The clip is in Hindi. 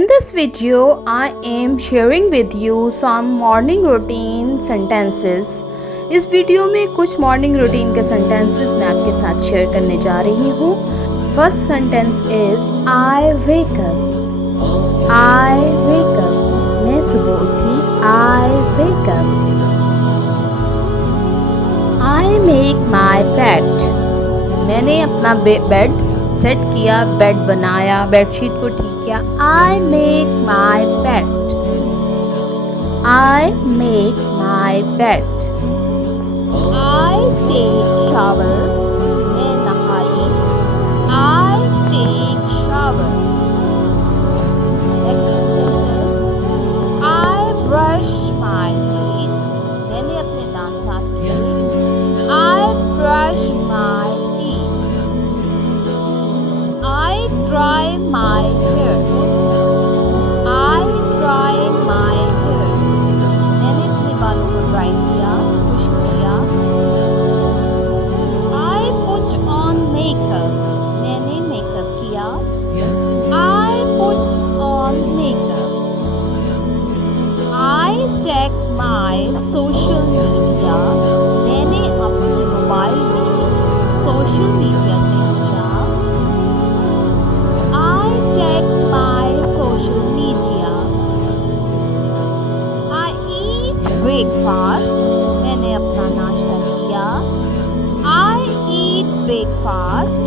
In this video, I am sharing with you some morning routine sentences. इस वीडियो में कुछ मॉर्निंग रूटीन के सेंटेंसेस मैं आपके साथ शेयर करने जा रही हूँ. First sentence is I wake up. I wake up. मैं सुबह उठी. I wake up. I make my bed. मैंने अपना बेड सेट किया, बेड बनाया, बेडशीट को ठीक किया. I make my bed. I make my bed. I take shower. मैं नहाई. I take shower. I brush my teeth. मैंने अपने दांत साफ किए. I brush my teeth. I dry my hair. I dry my hair. मैंने अपने बालों को ड्राई किया, खुश्क किया. I put on makeup. मैंने मेकअप किया. I put on makeup. I check my social media. मैंने अपने मोबाइल में सोशल मीडिया चेक किया. Check my social media. I eat breakfast. मैंने अपना नाश्ता किया. I eat breakfast.